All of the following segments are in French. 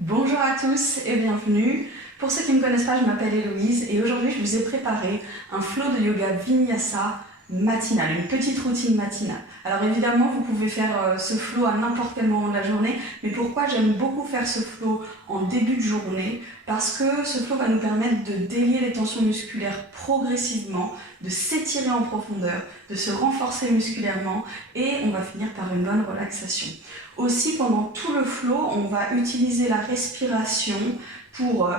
Bonjour à tous et bienvenue. Pour ceux qui ne me connaissent pas, je m'appelle Héloïse et aujourd'hui je vous ai préparé un flow de yoga vinyasa matinal, une petite routine matinale. Alors évidemment vous pouvez faire ce flow à n'importe quel moment de la journée, mais pourquoi j'aime beaucoup faire ce flow en début de journée? Parce que ce flow va nous permettre de délier les tensions musculaires progressivement, de s'étirer en profondeur, de se renforcer musculairement et on va finir par une bonne relaxation. Aussi, pendant tout le flow, on va utiliser la respiration pour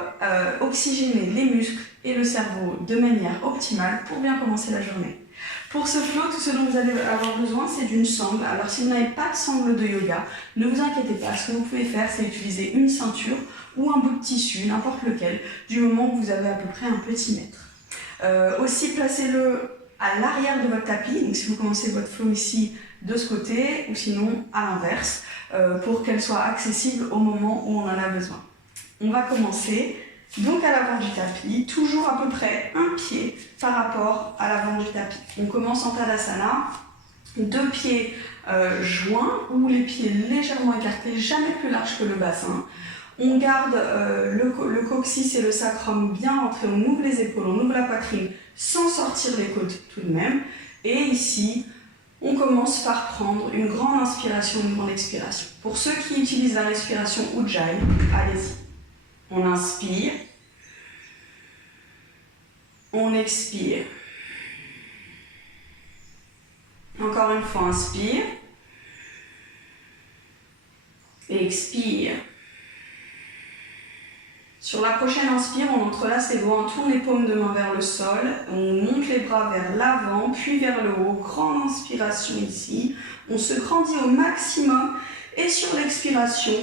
oxygéner les muscles et le cerveau de manière optimale pour bien commencer la journée. Pour ce flow, tout ce dont vous allez avoir besoin, c'est d'une sangle. Alors si vous n'avez pas de sangle de yoga, ne vous inquiétez pas. Ce que vous pouvez faire, c'est utiliser une ceinture ou un bout de tissu, n'importe lequel, du moment que vous avez à peu près un petit mètre. Aussi, placez-le à l'arrière de votre tapis. Donc si vous commencez votre flow ici, de ce côté, ou sinon à l'inverse, pour qu'elle soit accessible au moment où on en a besoin. On va commencer donc à l'avant du tapis, toujours à peu près un pied par rapport à l'avant du tapis. On commence en Tadasana, deux pieds joints ou les pieds légèrement écartés, jamais plus large que le bassin. On garde le coccyx et le sacrum bien rentrés, on ouvre les épaules, on ouvre la poitrine sans sortir les côtes tout de même. Et ici, on commence par prendre une grande inspiration, une grande expiration. Pour ceux qui utilisent la respiration Ujjayi, allez-y. On inspire. On expire. Encore une fois, inspire. Et expire. Sur la prochaine inspire, on entrelace les doigts, on tourne les paumes de main vers le sol, on monte les bras vers l'avant, puis vers le haut. Grande inspiration ici. On se grandit au maximum et sur l'expiration,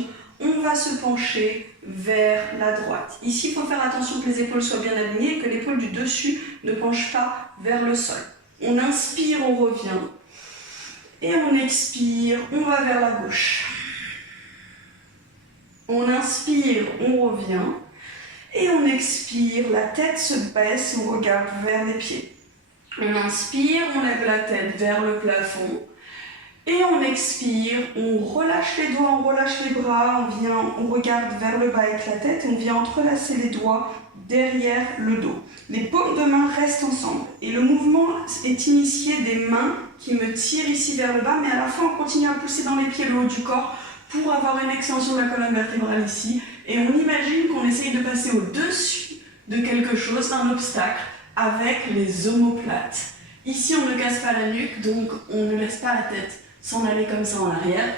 on va se pencher vers la droite. Ici, il faut faire attention que les épaules soient bien alignées et que l'épaule du dessus ne penche pas vers le sol. On inspire, on revient. Et on expire, on va vers la gauche. On inspire, on revient. Et on expire, la tête se baisse, on regarde vers les pieds. On inspire, on lève la tête vers le plafond. Et on expire, on relâche les doigts, on relâche les bras, on regarde vers le bas avec la tête et on vient entrelacer les doigts derrière le dos. Les paumes de main restent ensemble et le mouvement est initié des mains qui me tirent ici vers le bas, mais à la fin on continue à pousser dans les pieds le haut du corps pour avoir une extension de la colonne vertébrale ici. Et on imagine qu'on essaye de passer au-dessus de quelque chose, d'un obstacle, avec les omoplates. Ici on ne casse pas la nuque, donc on ne laisse pas la tête s'en aller comme ça en arrière.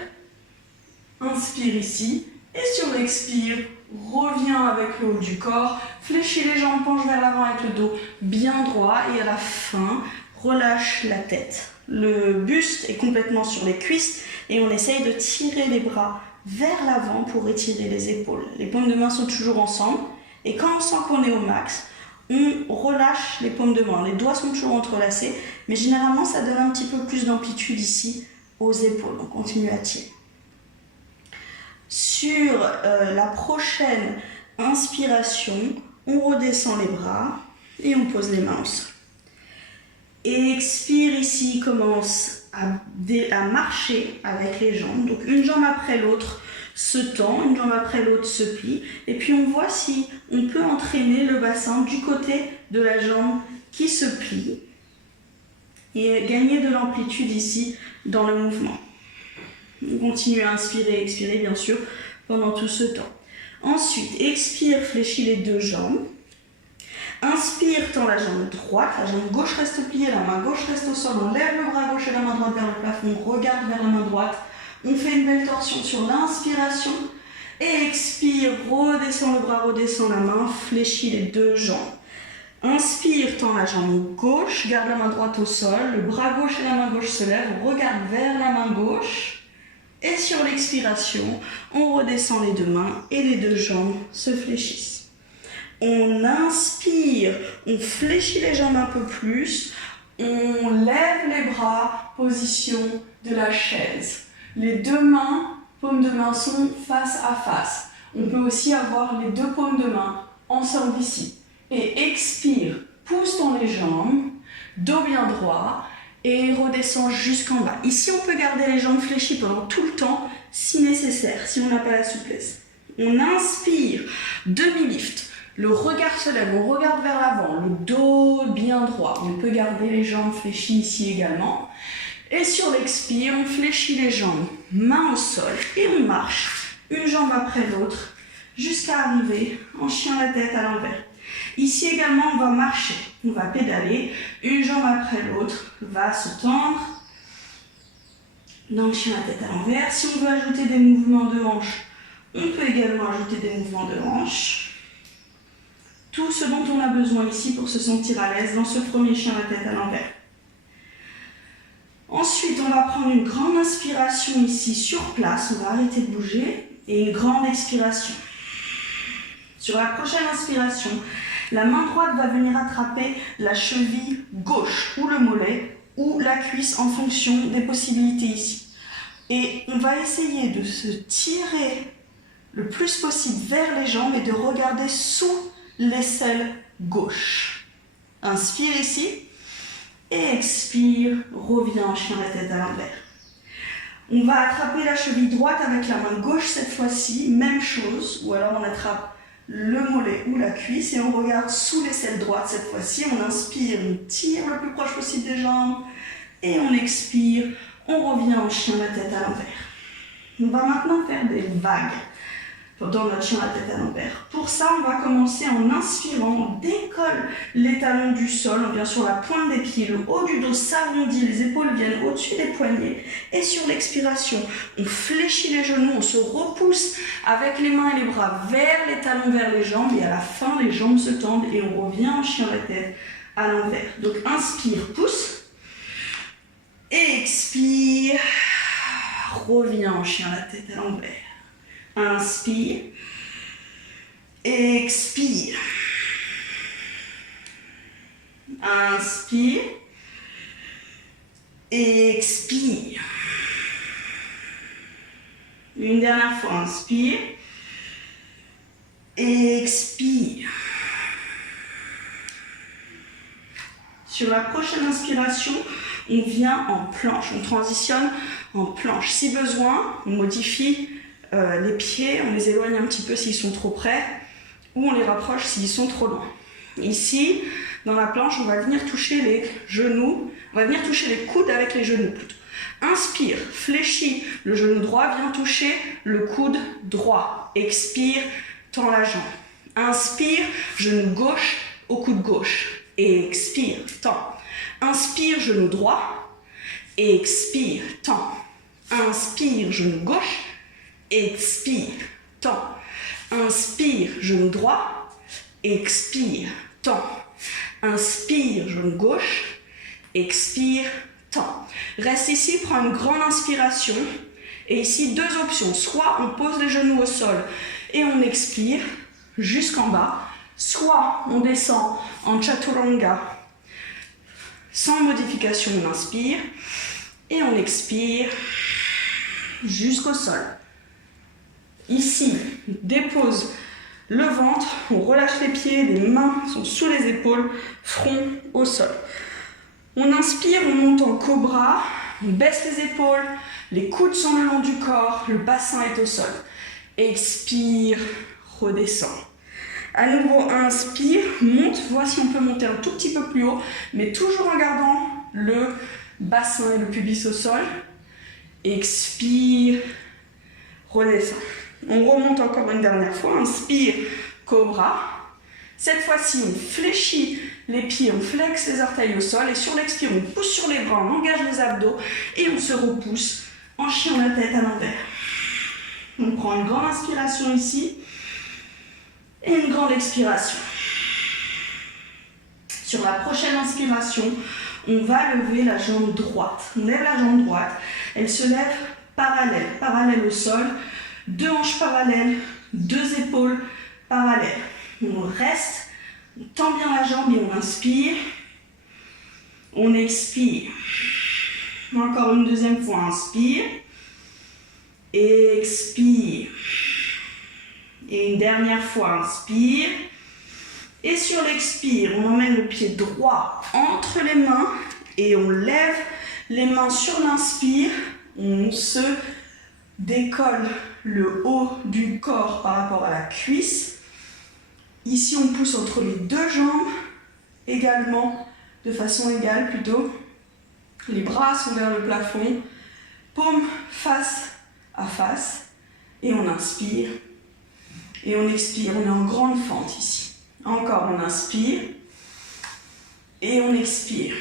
Inspire ici, et sur l'expire, reviens avec le haut du corps, fléchis les jambes, penche vers l'avant avec le dos bien droit, et à la fin, relâche la tête. Le buste est complètement sur les cuisses, et on essaye de tirer les bras vers l'avant pour étirer les épaules. Les paumes de main sont toujours ensemble, et quand on sent qu'on est au max, on relâche les paumes de main. Les doigts sont toujours entrelacés, mais généralement ça donne un petit peu plus d'amplitude ici, aux épaules. On continue à tirer. Sur la prochaine inspiration, on redescend les bras et on pose les mains au sol. Et expire ici, commence à marcher avec les jambes. Donc une jambe après l'autre se tend, une jambe après l'autre se plie. Et puis on voit si on peut entraîner le bassin du côté de la jambe qui se plie. Et gagner de l'amplitude ici dans le mouvement. On continue à inspirer et expirer bien sûr pendant tout ce temps. Ensuite, expire, fléchis les deux jambes. Inspire, tend la jambe droite, la jambe gauche reste pliée, la main gauche reste au sol. On lève le bras gauche et la main droite vers le plafond, on regarde vers la main droite. On fait une belle torsion sur l'inspiration. Et expire, redescend le bras, redescend la main, fléchis les deux jambes. Inspire, tend la jambe gauche, garde la main droite au sol, le bras gauche et la main gauche se lèvent, on regarde vers la main gauche. Et sur l'expiration, on redescend les deux mains et les deux jambes se fléchissent. On inspire, on fléchit les jambes un peu plus, on lève les bras, position de la chaise. Les deux mains, paumes de main sont face à face. On peut aussi avoir les deux paumes de main ensemble ici. Et expire, pousse dans les jambes, dos bien droit et redescend jusqu'en bas. Ici, on peut garder les jambes fléchies pendant tout le temps si nécessaire, si on n'a pas la souplesse. On inspire, demi-lift. Le regard se lève, on regarde vers l'avant, le dos bien droit. On peut garder les jambes fléchies ici également. Et sur l'expire, on fléchit les jambes, main au sol et on marche une jambe après l'autre jusqu'à arriver en chien la tête à l'envers. Ici également, on va marcher, on va pédaler, une jambe après l'autre va se tendre dans le chien la tête à l'envers. Si on veut ajouter des mouvements de hanche, on peut également ajouter des mouvements de hanche. Tout ce dont on a besoin ici pour se sentir à l'aise dans ce premier chien la tête à l'envers. Ensuite, on va prendre une grande inspiration ici sur place, on va arrêter de bouger, et une grande expiration. Sur la prochaine inspiration, la main droite va venir attraper la cheville gauche, ou le mollet, ou la cuisse en fonction des possibilités ici. Et on va essayer de se tirer le plus possible vers les jambes et de regarder sous l'aisselle gauche. Inspire ici. Et expire, reviens en chien la tête à l'envers. On va attraper la cheville droite avec la main gauche cette fois-ci, même chose, ou alors on attrape le mollet ou la cuisse et on regarde sous l'aisselle droite cette fois-ci. On inspire, on tire le plus proche possible des jambes et on expire, on revient en chien la tête à l'envers. On va maintenant faire des vagues dans notre chien la tête à l'envers. Pour ça, on va commencer en inspirant, on décolle les talons du sol, on vient sur la pointe des pieds, le haut du dos s'arrondit, les épaules viennent au-dessus des poignets. Et sur l'expiration, on fléchit les genoux, on se repousse avec les mains et les bras vers les talons, vers les jambes. Et à la fin, les jambes se tendent et on revient en chien la tête à l'envers. Donc inspire, pousse. Expire, reviens en chien la tête à l'envers. Inspire, expire, inspire, expire. Une dernière fois, inspire, expire. Sur la prochaine inspiration, on vient en planche, on transitionne en planche. Si besoin, on modifie les pieds, on les éloigne un petit peu s'ils sont trop près ou on les rapproche s'ils sont trop loin. Ici, dans la planche, on va venir toucher les genoux, on va venir toucher les coudes avec les genoux plutôt. Inspire, fléchis le genou droit, viens toucher le coude droit. Expire, tends la jambe. Inspire, genou gauche au coude gauche. Expire, tends. Inspire, genou droit. Expire, tends. Inspire, genou gauche. Expire, tends. Inspire, genou droit. Expire, tends. Inspire, genou gauche. Expire, tends. Reste ici, prends une grande inspiration. Et ici, deux options. Soit on pose les genoux au sol et on expire jusqu'en bas. Soit on descend en chaturanga. Sans modification, on inspire. Et on expire jusqu'au sol. Ici, dépose le ventre, on relâche les pieds, les mains sont sous les épaules, front au sol. On inspire, on monte en cobra, on baisse les épaules, les coudes sont le long du corps, le bassin est au sol. Expire, redescend. À nouveau, inspire, monte, vois si on peut monter un tout petit peu plus haut, mais toujours en gardant le bassin et le pubis au sol. Expire, redescend. On remonte encore une dernière fois, inspire, cobra. Cette fois-ci, on fléchit les pieds, on flexe les orteils au sol et sur l'expire, on pousse sur les bras, on engage les abdos et on se repousse en chien la tête à l'envers. On prend une grande inspiration ici et une grande expiration. Sur la prochaine inspiration, on va lever la jambe droite. On lève la jambe droite, elle se lève parallèle au sol. Deux hanches parallèles, deux épaules parallèles. On reste, on tend bien la jambe et on inspire. On expire. Encore une deuxième fois, inspire. Expire. Et une dernière fois, inspire. Et sur l'expire, on emmène le pied droit entre les mains et on lève les mains sur l'inspire. On se décolle le haut du corps par rapport à la cuisse. Ici, on pousse entre les deux jambes, également, de façon égale plutôt. Les bras sont vers le plafond, paumes face à face. Et on inspire. Et on expire. On est en grande fente ici. Encore, on inspire. Et on expire.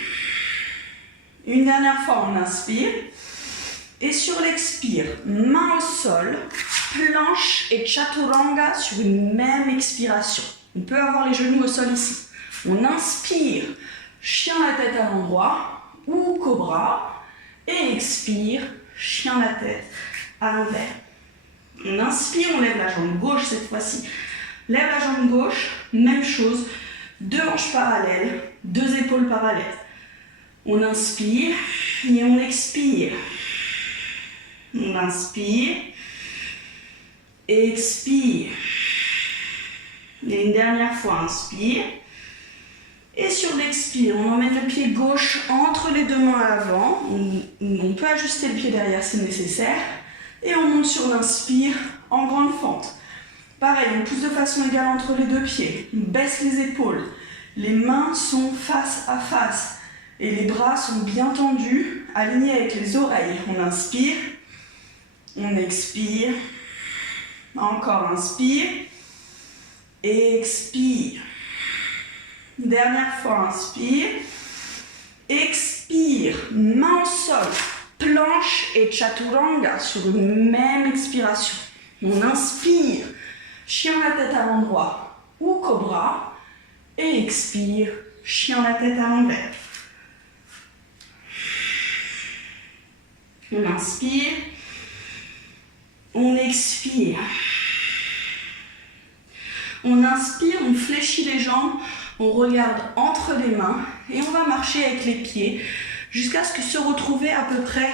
Une dernière fois, on inspire. Et sur l'expire, main au sol, planche et chaturanga sur une même expiration. On peut avoir les genoux au sol ici. On inspire, chien la tête à l'endroit ou cobra. Et expire, chien la tête à l'envers. On inspire, on lève la jambe gauche cette fois-ci. Lève la jambe gauche, même chose. Deux hanches parallèles, deux épaules parallèles. On inspire et on expire. On inspire et expire. Et une dernière fois, inspire. Et sur l'expire, on emmène le pied gauche entre les deux mains à l'avant. On peut ajuster le pied derrière si nécessaire. Et on monte sur l'inspire en grande fente. Pareil, on pousse de façon égale entre les deux pieds. On baisse les épaules. Les mains sont face à face. Et les bras sont bien tendus, alignés avec les oreilles. On inspire. On expire. Encore inspire. Et expire. Dernière fois, inspire. Expire. Main au sol. Planche et chaturanga sur une même expiration. On inspire. Chien la tête à l'endroit ou cobra. Et expire. Chien la tête à l'envers. On inspire. On expire. On inspire, on fléchit les jambes, on regarde entre les mains et on va marcher avec les pieds jusqu'à ce que se retrouver à peu près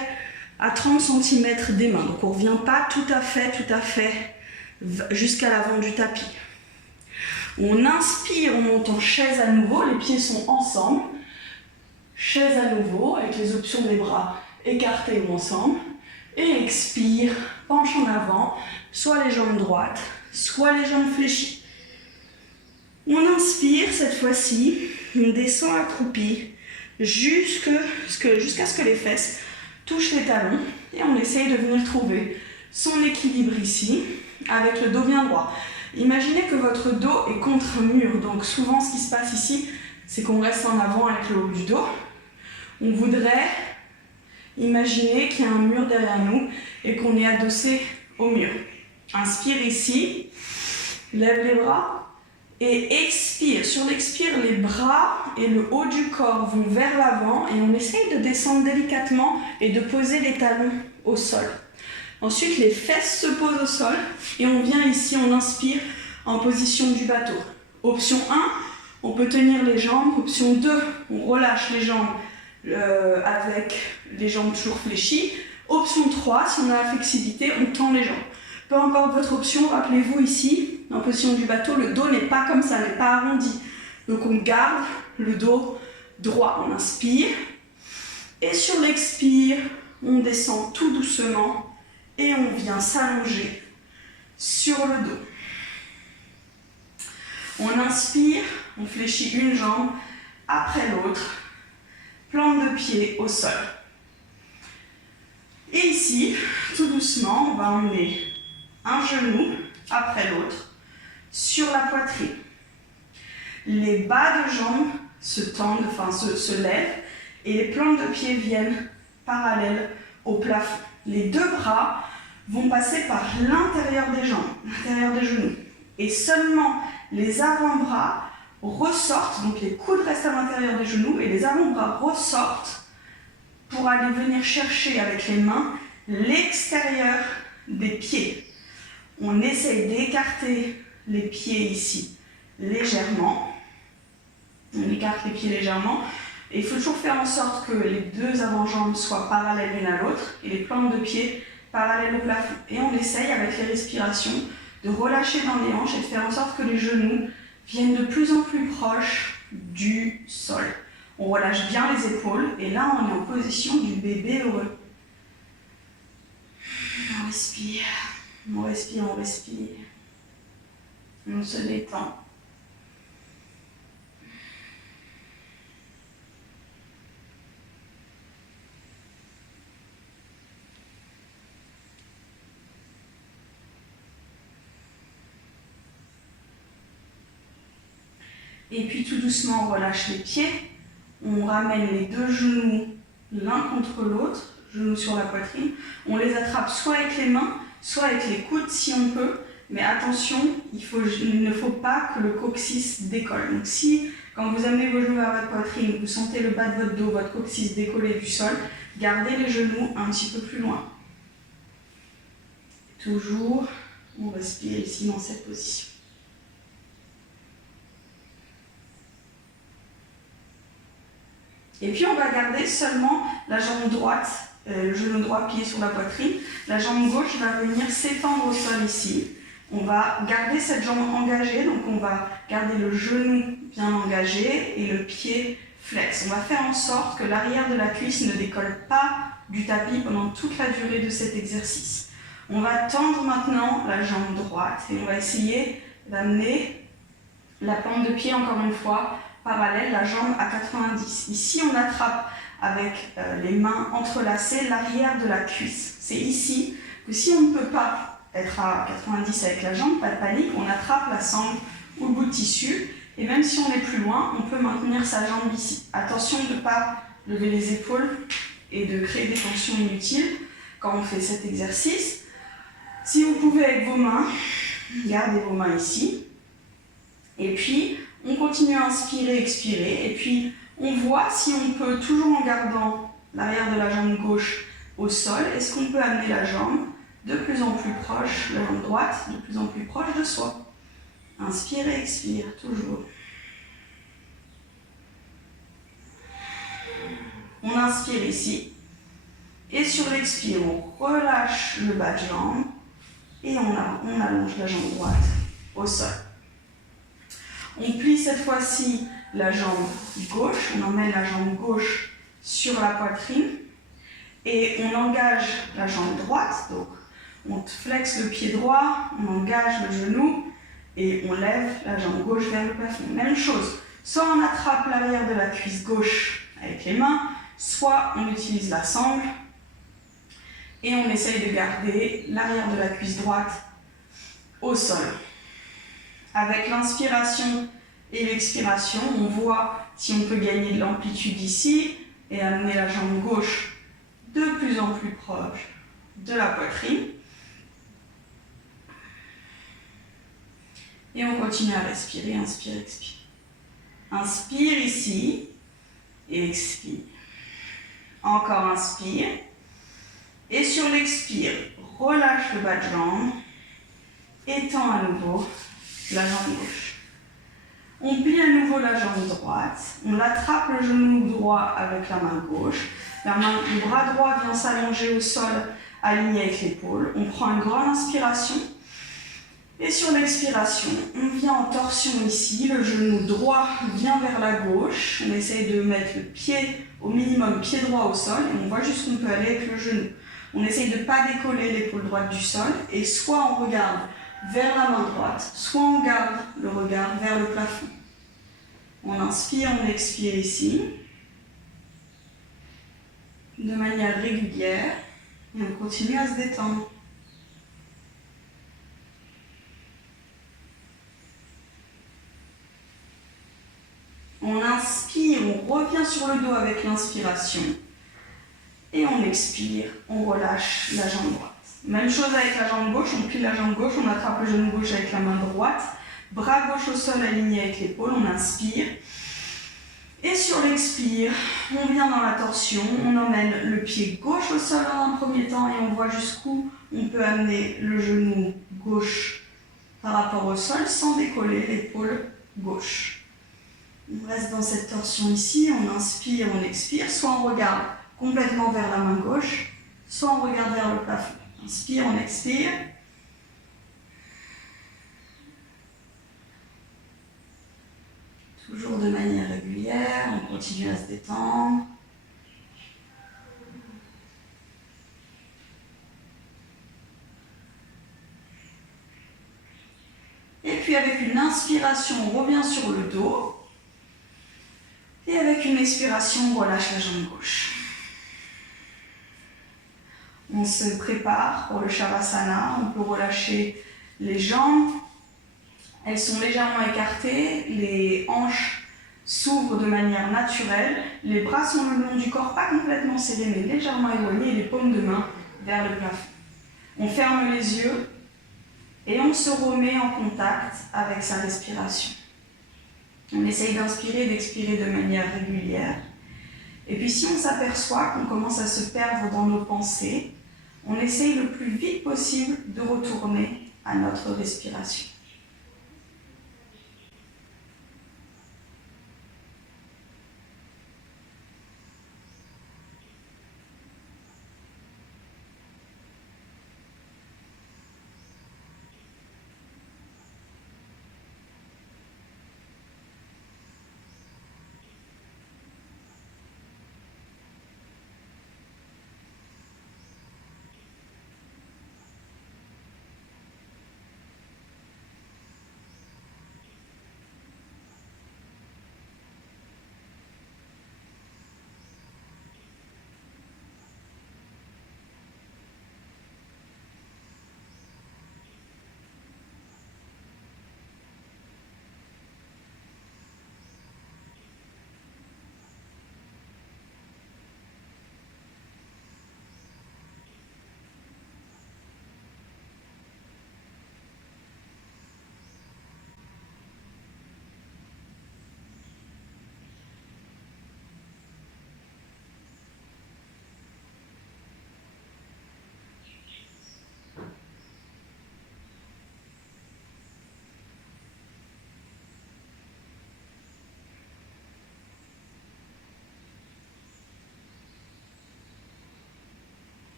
à 30 cm des mains. Donc on ne revient pas tout à fait jusqu'à l'avant du tapis. On inspire, on monte en chaise à nouveau, les pieds sont ensemble. Chaise à nouveau avec les options des bras écartés ou ensemble. Et expire, penche en avant, soit les jambes droites, soit les jambes fléchies. On inspire cette fois-ci, on descend accroupi jusqu'à ce que les fesses touchent les talons et on essaye de venir trouver son équilibre ici avec le dos bien droit. Imaginez que votre dos est contre un mur, donc souvent ce qui se passe ici, c'est qu'on reste en avant avec le haut du dos. On voudrait imaginer qu'il y a un mur derrière nous et qu'on est adossé au mur. Inspire ici, lève les bras. Et expire. Sur l'expire, les bras et le haut du corps vont vers l'avant et on essaye de descendre délicatement et de poser les talons au sol. Ensuite, les fesses se posent au sol et on vient ici, on inspire en position du bateau. Option 1, on peut tenir les jambes. Option 2, on relâche les jambes avec les jambes toujours fléchies. Option 3, si on a la flexibilité, on tend les jambes. Peu importe votre option, rappelez-vous ici, en position du bateau, le dos n'est pas comme ça, n'est pas arrondi. Donc on garde le dos droit, on inspire. Et sur l'expire, on descend tout doucement et on vient s'allonger sur le dos. On inspire, on fléchit une jambe après l'autre, plante de pied au sol. Et ici, tout doucement, on va emmener un genou après l'autre sur la poitrine. Les bas de jambes se tendent, se lèvent et les plantes de pied viennent parallèles au plafond. Les deux bras vont passer par l'intérieur des jambes, l'intérieur des genoux. Et seulement les avant-bras ressortent, donc les coudes restent à l'intérieur des genoux et les avant-bras ressortent pour aller venir chercher avec les mains l'extérieur des pieds. On essaye d'écarter les pieds ici légèrement. On écarte les pieds légèrement. Et il faut toujours faire en sorte que les deux avant-jambes soient parallèles l'une à l'autre et les plantes de pied parallèles au plafond. Et on essaye avec les respirations de relâcher dans les hanches et de faire en sorte que les genoux viennent de plus en plus proches du sol. On relâche bien les épaules et là on est en position du bébé heureux. On respire. On respire, on respire. On se détend. Et puis tout doucement, on relâche les pieds. On ramène les deux genoux l'un contre l'autre, genoux sur la poitrine. On les attrape soit avec les mains, soit avec les coudes si on peut. Mais attention, il ne faut pas que le coccyx décolle. Donc si, quand vous amenez vos genoux vers votre poitrine, vous sentez le bas de votre dos, votre coccyx décoller du sol, gardez les genoux un petit peu plus loin. Toujours, on respire ici dans cette position. Et puis on va garder seulement la jambe droite, le genou droit plié sur la poitrine. La jambe gauche va venir s'étendre au sol ici. On va garder cette jambe engagée, donc on va garder le genou bien engagé et le pied flex. On va faire en sorte que l'arrière de la cuisse ne décolle pas du tapis pendant toute la durée de cet exercice. On va tendre maintenant la jambe droite et on va essayer d'amener la plante de pied encore une fois parallèle, la jambe à 90. Ici, on attrape avec les mains entrelacées l'arrière de la cuisse. C'est ici que si on ne peut pas être à 90 avec la jambe, pas de panique, on attrape la sangle ou le bout de tissu. Et même si on est plus loin, on peut maintenir sa jambe ici. Attention de ne pas lever les épaules et de créer des tensions inutiles quand on fait cet exercice. Si vous pouvez avec vos mains, gardez vos mains ici. Et puis, on continue à inspirer, expirer, et puis on voit si on peut, toujours en gardant l'arrière de la jambe gauche au sol, est-ce qu'on peut amener la jambe de plus en plus proche, la jambe droite, de plus en plus proche de soi. Inspire et expire, toujours. On inspire ici, et sur l'expire, on relâche le bas de jambe, et on allonge la jambe droite au sol. On plie cette fois-ci la jambe gauche, on emmène la jambe gauche sur la poitrine et on engage la jambe droite, donc on flexe le pied droit, on engage le genou et on lève la jambe gauche vers le plafond. Même chose, soit on attrape l'arrière de la cuisse gauche avec les mains, soit on utilise la sangle et on essaye de garder l'arrière de la cuisse droite au sol. Avec l'inspiration et l'expiration, on voit si on peut gagner de l'amplitude ici et amener la jambe gauche de plus en plus proche de la poitrine. Et on continue à respirer, inspire, expire. Inspire ici et expire. Encore inspire. Et sur l'expire, relâche le bas de jambe. Étends à nouveau la jambe gauche. On plie à nouveau la jambe droite, on attrape le genou droit avec la main gauche, le bras droit vient s'allonger au sol aligné avec l'épaule, on prend une grande inspiration et sur l'expiration, on vient en torsion ici, le genou droit vient vers la gauche, on essaye de mettre le pied au minimum, pied droit au sol et on voit jusqu'où on peut aller avec le genou. On essaye de ne pas décoller l'épaule droite du sol et soit on regarde vers la main droite, soit on garde le regard vers le plafond. On inspire, on expire ici, de manière régulière, et on continue à se détendre. On inspire, on revient sur le dos avec l'inspiration, et on expire, on relâche la jambe droite. Même chose avec la jambe gauche, on plie la jambe gauche, on attrape le genou gauche avec la main droite, bras gauche au sol aligné avec l'épaule, on inspire. Et sur l'expire, on vient dans la torsion, on emmène le pied gauche au sol dans un premier temps et on voit jusqu'où on peut amener le genou gauche par rapport au sol sans décoller l'épaule gauche. On reste dans cette torsion ici, on inspire, on expire, soit on regarde complètement vers la main gauche, soit on regarde vers le plafond. Inspire, on expire. Toujours de manière régulière, on continue à se détendre. puis avec une inspiration, on revient sur le dos. Et avec une expiration, on relâche la jambe gauche. On se prépare pour le Shavasana. On peut relâcher les jambes. Elles sont légèrement écartées. Les hanches s'ouvrent de manière naturelle. Les bras sont le long du corps, pas complètement serrés, mais légèrement éloignés. Et les paumes de main vers le plafond. On ferme les yeux et on se remet en contact avec sa respiration. On essaye d'inspirer et d'expirer de manière régulière. Et puis si on s'aperçoit qu'on commence à se perdre dans nos pensées, on essaye le plus vite possible de retourner à notre respiration.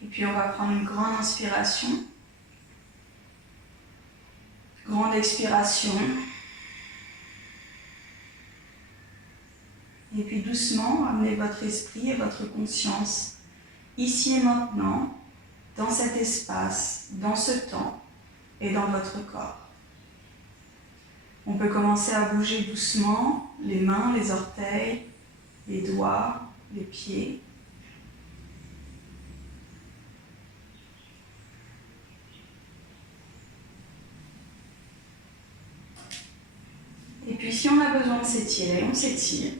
Et puis on va prendre une grande inspiration, grande expiration. Et puis doucement, amenez votre esprit et votre conscience ici et maintenant, dans cet espace, dans ce temps et dans votre corps. On peut commencer à bouger doucement les mains, les orteils, les doigts, les pieds. Et puis si on a besoin de s'étirer, on s'étire.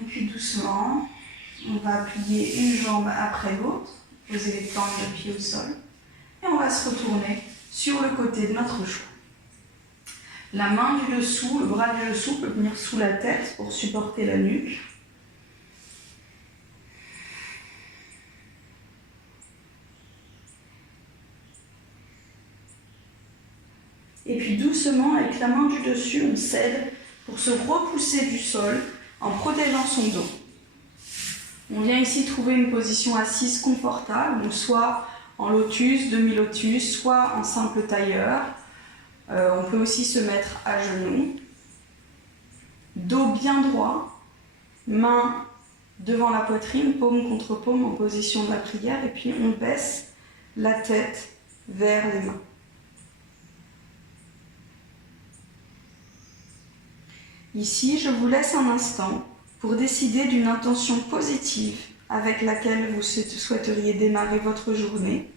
Et puis doucement, on va appuyer une jambe après l'autre, poser les plantes de pied au sol, et on va se retourner sur le côté de notre joue. La main du dessous, le bras du dessous peut venir sous la tête pour supporter la nuque. Et puis doucement, avec la main du dessus, on s'aide pour se repousser du sol en protégeant son dos. On vient ici trouver une position assise confortable, donc soit en lotus, demi-lotus, soit en simple tailleur. On peut aussi se mettre à genoux. Dos bien droit, main devant la poitrine, paume contre paume en position de la prière, et puis on baisse la tête vers les mains. Ici, je vous laisse un instant pour décider d'une intention positive avec laquelle vous souhaiteriez démarrer votre journée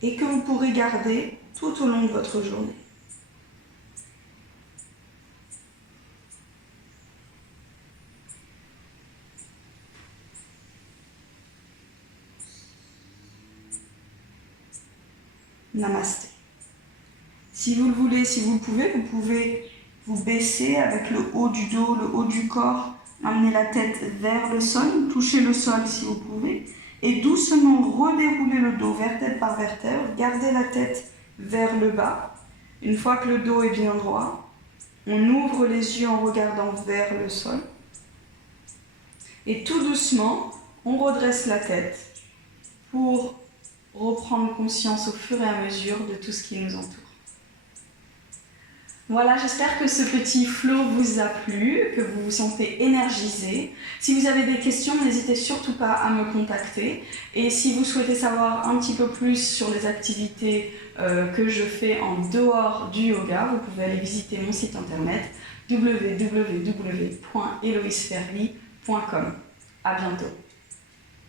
et que vous pourrez garder tout au long de votre journée. Namasté. Si vous le voulez, si vous le pouvez, vous pouvez vous baisser avec le haut du dos, le haut du corps, amener la tête vers le sol, toucher le sol si vous pouvez, et doucement redérouler le dos vertèbre par vertèbre, garder la tête vers le bas. Une fois que le dos est bien droit, on ouvre les yeux en regardant vers le sol, et tout doucement, on redresse la tête pour reprendre conscience au fur et à mesure de tout ce qui nous entoure. Voilà, j'espère que ce petit flow vous a plu, que vous vous sentez énergisé. Si vous avez des questions, n'hésitez surtout pas à me contacter. Et si vous souhaitez savoir un petit peu plus sur les activités que je fais en dehors du yoga, vous pouvez aller visiter mon site internet www.eloiseferry.com. À bientôt.